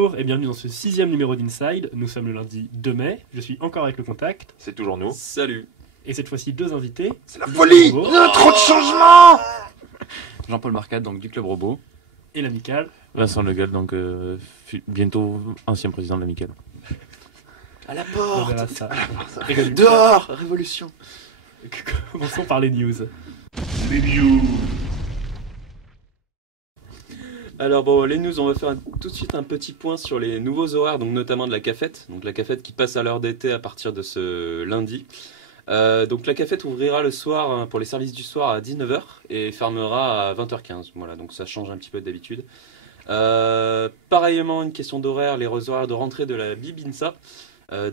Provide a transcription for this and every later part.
Bonjour et bienvenue dans ce 6e numéro d'Inside. Nous sommes le lundi 2 mai. Je suis encore avec le contact. C'est toujours nous. Salut. Et cette fois-ci, deux invités. C'est la folie. Trop de changements. Jean-Paul Marcat, donc du Club Robot. Et l'amical. Vincent Le Gall, donc bientôt ancien président de l'amical. À la On porte. verra ça. Dehors. Révolution. Commençons par les news. Alors bon, les news, on va faire tout de suite un petit point sur les nouveaux horaires, donc notamment de la cafette. Donc la cafette qui passe à l'heure d'été à partir de ce lundi. Donc la cafette ouvrira le soir pour les services du soir à 19h et fermera à 20h15. Voilà, donc ça change un petit peu d'habitude. Pareillement, une question d'horaire, les horaires de rentrée de la Bibinsa.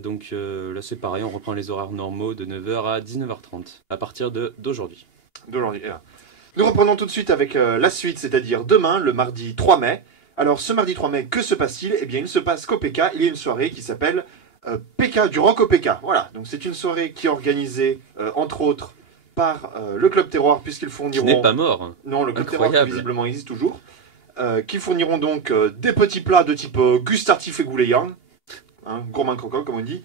Donc là c'est pareil, on reprend les horaires normaux de 9h à 19h30 à partir d'aujourd'hui. D'aujourd'hui. Nous reprenons tout de suite avec la suite, c'est-à-dire demain, le mardi 3 mai. Alors ce mardi 3 mai, que se passe-t-il? Eh bien il se passe qu'au PK, il y a une soirée qui s'appelle PK, du rock au PK. Voilà, donc c'est une soirée qui est organisée entre autres par le Club Terroir puisqu'ils fourniront... Qui n'est pas mort. Non, le Club Incroyable. Terroir qui visiblement existe toujours. Qui fourniront donc des petits plats de type gustatif et gouléant. Gourmand croquant comme on dit.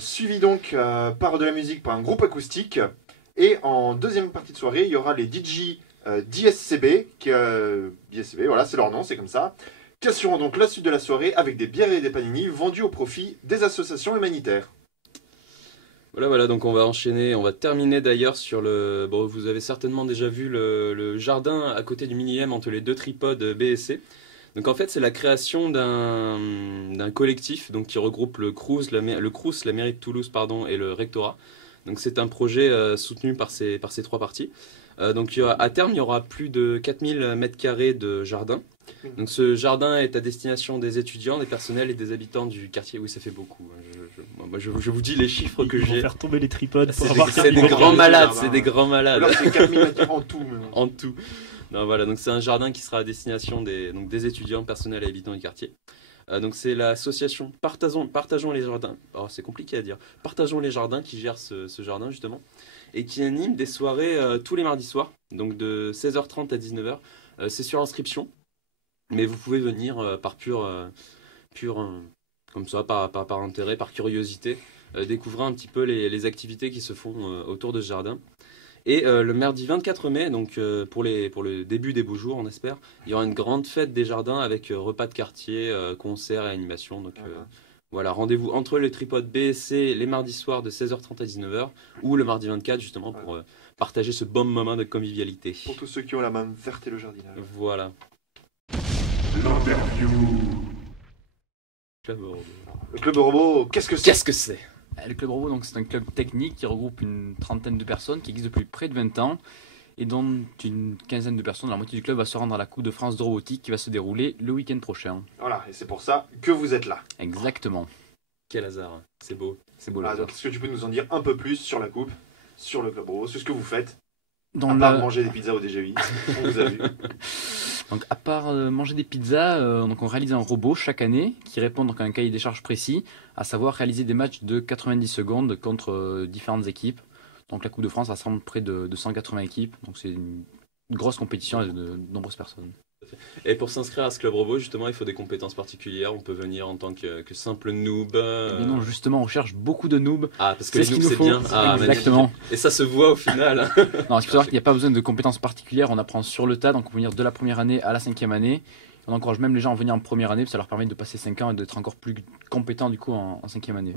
Suivi donc par de la musique par un groupe acoustique. Et en deuxième partie de soirée, il y aura les DJ d'ISCB, ISCB, voilà, c'est leur nom, c'est comme ça, qui assureront donc la suite de la soirée avec des bières et des panini vendus au profit des associations humanitaires. Voilà, donc on va enchaîner, on va terminer d'ailleurs sur le... Bon, vous avez certainement déjà vu le jardin à côté du Mini-M entre les deux tripodes B et C. Donc en fait, c'est la création d'un collectif donc, qui regroupe le Crous, la mairie de Toulouse et le rectorat. Donc c'est un projet soutenu par ces trois parties. Donc à terme, il y aura plus de 4000 m² de jardin. Donc ce jardin est à destination des étudiants, des personnels et des habitants du quartier. Oui, ça fait beaucoup. Je vous dis les chiffres que Ils vont j'ai. faire tomber les tripodes pour C'est avoir des grands malades, c'est des grands malades. Alors c'est 4000 mètres en tout. Mais... En tout. Non, voilà, donc c'est un jardin qui sera à destination des étudiants, personnels et habitants du quartier. Donc c'est l'association Partageons les jardins. Oh, c'est compliqué à dire. Partageons les jardins qui gère ce jardin justement et qui anime des soirées tous les mardis soirs, donc de 16h30 à 19h. C'est sur inscription, mais vous pouvez venir par pur comme ça, par intérêt, par curiosité, découvrir un petit peu les activités qui se font autour de ce jardin. Et le mardi 24 mai, donc pour le début des beaux jours, on espère, il y aura une grande fête des jardins avec repas de quartier, concerts et animations. Donc voilà, rendez-vous entre les tripodes B et C les mardis soirs de 16h30 à 19h ou le mardi 24 justement pour partager ce bon moment de convivialité. Pour tous ceux qui ont la main verte et le jardinage. Voilà. Le Club Robot, qu'est-ce que c'est? Qu'est-ce que c'est? Le Club Robot, donc, c'est un club technique qui regroupe une trentaine de personnes qui existe depuis près de 20 ans et dont une quinzaine de personnes, la moitié du club, va se rendre à la Coupe de France de robotique qui va se dérouler le week-end prochain. Voilà, et c'est pour ça que vous êtes là. Exactement. Quel hasard, hein. C'est beau. C'est beau Ah, là. donc est-ce que tu peux nous en dire un peu plus sur la coupe, sur le Club Robot, sur ce que vous faites? Dans À part manger des pizzas au DGI, on vous a vu. Donc à part manger des pizzas, donc on réalise un robot chaque année qui répond donc à un cahier des charges précis, à savoir réaliser des matchs de 90 secondes contre différentes équipes. Donc la Coupe de France rassemble près de 180 équipes, donc c'est une grosse compétition avec de nombreuses personnes. Et pour s'inscrire à ce club robot, justement, il faut des compétences particulières. On peut venir en tant que simple noob. Mais non, justement, on cherche beaucoup de noobs. Ah, parce que les C'est ce noobs, qu'il nous c'est faut. bien. Ah, Exactement. magnifique. Et ça se voit au final. Non, il faut savoir qu'il n'y a pas besoin de compétences particulières, on apprend sur le tas, donc on peut venir de la première année à la 5e année. On encourage même les gens à venir en première année, parce que ça leur permet de passer 5 ans et d'être encore plus compétents du coup en 5e année.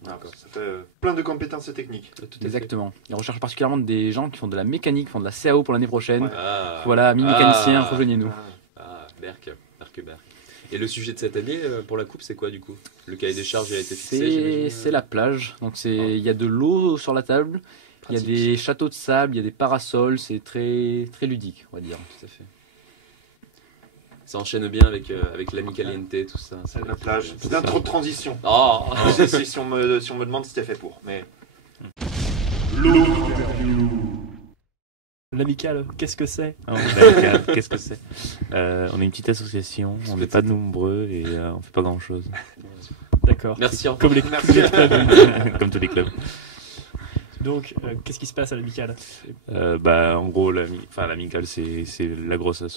D'accord, ça fait plein de compétences techniques. Tout à fait. Exactement. Ils recherchent particulièrement des gens qui font de la mécanique, qui font de la CAO pour l'année prochaine. Ouais. Ah. Voilà, amis mécaniciens, Ah. rejoignez-nous. Ah, Berk. Et le sujet de cette année pour la coupe, c'est quoi du coup? Le cahier des charges il a été fixé, j'imagine. C'est la plage, donc il y a de l'eau sur la table, il y a Pratique. des châteaux de sable, il y a des parasols, c'est très, très ludique, on va dire. Tout à fait. Ça enchaîne bien avec l'ami caliente, tout ça. C'est la plage. C'est bien trop de transition. Oh. Si on me demande si t'es fait pour. Mais L'amical, qu'est-ce que c'est? Qu'est-ce que c'est? On est une petite association, on n'est pas nombreux et on fait pas grand chose. D'accord. Merci, au revoir. Comme les Merci. clubs. Comme tous les clubs. Donc, qu'est-ce qui se passe à l'amicale? En gros, l'amicale, c'est la grosse asso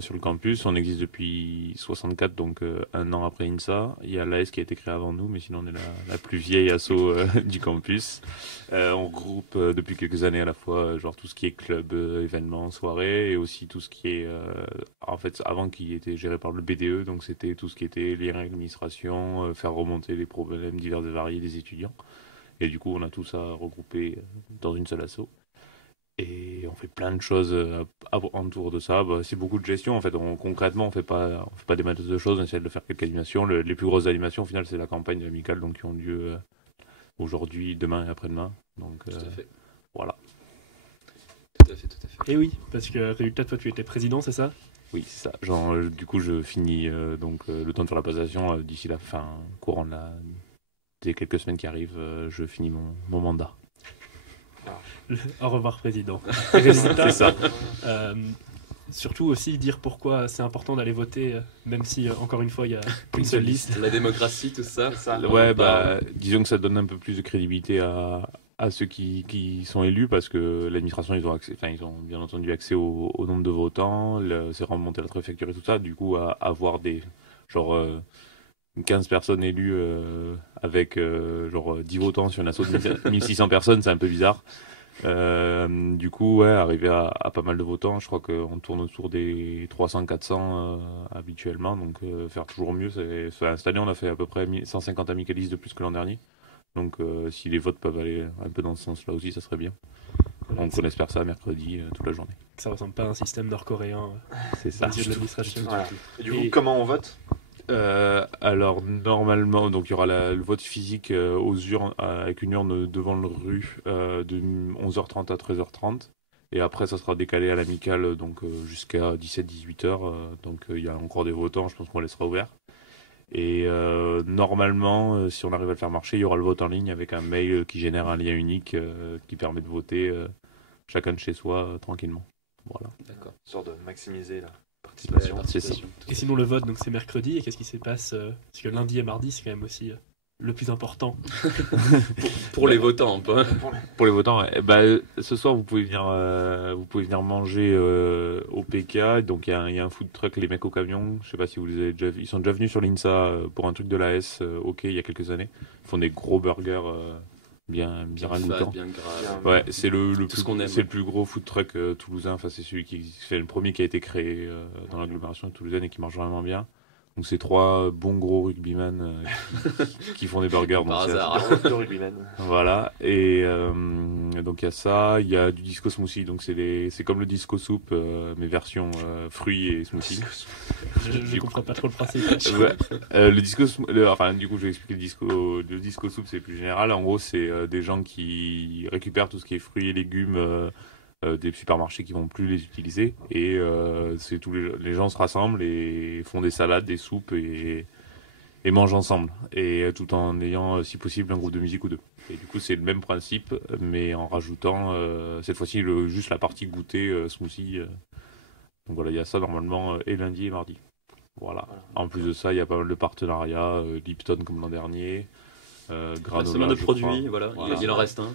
sur le campus. On existe depuis 64, donc un an après INSA. Il y a l'AS qui a été créé avant nous, mais sinon on est la plus vieille asso du campus. On regroupe depuis quelques années à la fois genre tout ce qui est club, événements, soirées, et aussi tout ce qui est en fait avant qui était géré par le BDE, donc c'était tout ce qui était lien avec l'administration, faire remonter les problèmes divers et variés des étudiants. Et du coup, on a tout ça regroupé dans une seule asso. Et on fait plein de choses autour de ça. C'est beaucoup de gestion. En fait, concrètement, on fait pas des masses de choses. On essaie de faire quelques animations. Les plus grosses animations, au final, c'est la campagne amicale, donc qui ont lieu aujourd'hui, demain et après-demain. Donc, Tout à fait. voilà. Tout à fait. Et oui, parce que résultat, toi, tu étais président, c'est ça? Oui, c'est ça. Genre, du coup, je finis le temps de faire la passation d'ici la fin, courant des quelques semaines qui arrivent, je finis mon mandat. Au revoir, président. Et résultat, C'est ça. surtout aussi dire pourquoi c'est important d'aller voter, même si, encore une fois, il y a une seule liste. La démocratie, tout ça. Ouais, disons que ça donne un peu plus de crédibilité à ceux qui sont élus parce que l'administration, ils ont bien entendu accès au nombre de votants, c'est remonté à la préfecture et tout ça. Du coup, à avoir des 15 personnes élues avec 10 votants sur une asso de 1600 personnes, c'est un peu bizarre. Du coup, arriver à pas mal de votants, je crois qu'on tourne autour des 300-400 habituellement, donc faire toujours mieux. Cette année, on a fait à peu près 150 amicalistes de plus que l'an dernier. Donc si les votes peuvent aller un peu dans ce sens-là aussi, ça serait bien. Donc on espère ça mercredi, toute la journée. Ça ressemble pas à un système nord-coréen C'est ça. aux yeux de l'administration. Voilà. Et du coup, comment on vote? Alors normalement, donc il y aura le vote physique aux urnes avec une urne devant le rue de 11h30 à 13h30 et après ça sera décalé à l'amicale donc jusqu'à 17-18h donc il y a encore des votants, je pense qu'on laissera ouvert et normalement si on arrive à le faire marcher, il y aura le vote en ligne avec un mail qui génère un lien unique qui permet de voter chacun de chez soi tranquillement. Voilà. D'accord. Sorte de maximiser la Ouais, participation. participation. Et sinon, le vote, donc c'est mercredi. Et qu'est-ce qui se passe parce que lundi et mardi, c'est quand même aussi le plus important. Pour les votants, pas. Pour les votants, ce soir vous pouvez venir manger au PK. Donc il y a un food truck, les mecs au camion. Je sais pas si vous les avez déjà vus. Ils sont déjà venus sur l'INSA pour un truc de l'AS OK il y a quelques années. Ils font des gros burgers bien ragoûtants. Bien grave. Ouais, c'est Tout ce qu'on aime. c'est le plus gros food truck toulousain. Enfin, c'est le premier qui a été créé dans l'agglomération toulousaine et qui marche vraiment bien. Donc c'est 3 bons gros rugbyman qui font des burgers. Par donc, hasard. De rugbyman. voilà, et donc il y a ça, il y a du disco smoothie, donc c'est comme le disco soup, mais version fruits et smoothie. Je comprends pas trop le principe. Le disco, du coup je vais expliquer le disco soup, c'est plus général. En gros, c'est des gens qui récupèrent tout ce qui est fruits et légumes des supermarchés qui vont plus les utiliser et c'est les gens se rassemblent et font des salades, des soupes et mangent ensemble et tout en ayant si possible un groupe de musique ou deux. Et du coup c'est le même principe mais en rajoutant cette fois-ci juste la partie goûter smoothie. Donc voilà, il y a ça normalement et lundi et mardi. Voilà. En plus de ça, il y a pas mal de partenariats, Lipton comme l'an dernier. La semaine de produits, voilà. Il en reste un.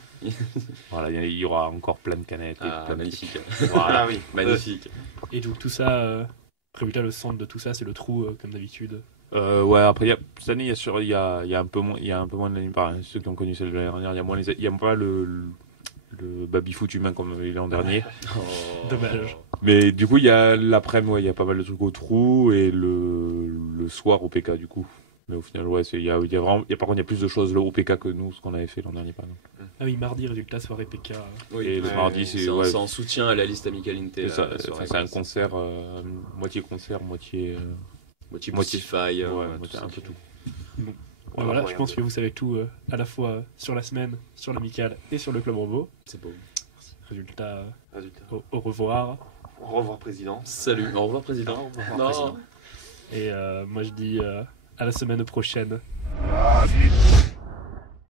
Voilà, il y aura encore plein de canettes. Et plein de magnifique. Ah oui. Magnifique. Et donc tout ça, résultat, le centre de tout ça, c'est le trou, comme d'habitude. Après, cette année, il y a un peu moins de l'année par ceux qui ont connu celle de l'année dernière, il y a pas le baby-foot humain comme l'an dernier. Dommage. Mais du coup, il y a l'après-midi, il y a pas mal de trucs au trou et le soir au PK du coup. Mais au final, il y a vraiment, par contre, il y a plus de choses au PK que nous, ce qu'on avait fait l'an dernier, par exemple. Ah oui, mardi, résultat, soirée PK. Oui. Et le mardi, c'est c'est en soutien à la liste Amicale Inté. c'est un concert, moitié concert, moitié Spotify, moitié un peu tout. Bon. Voilà, je pense que vous savez tout à la fois sur la semaine, sur l'amicale et sur le club robot. C'est beau. Résultat. Au revoir. Au revoir, président. Salut. Au revoir, président. Au revoir, Non. président. Et moi je dis à la semaine prochaine. Ah, vite.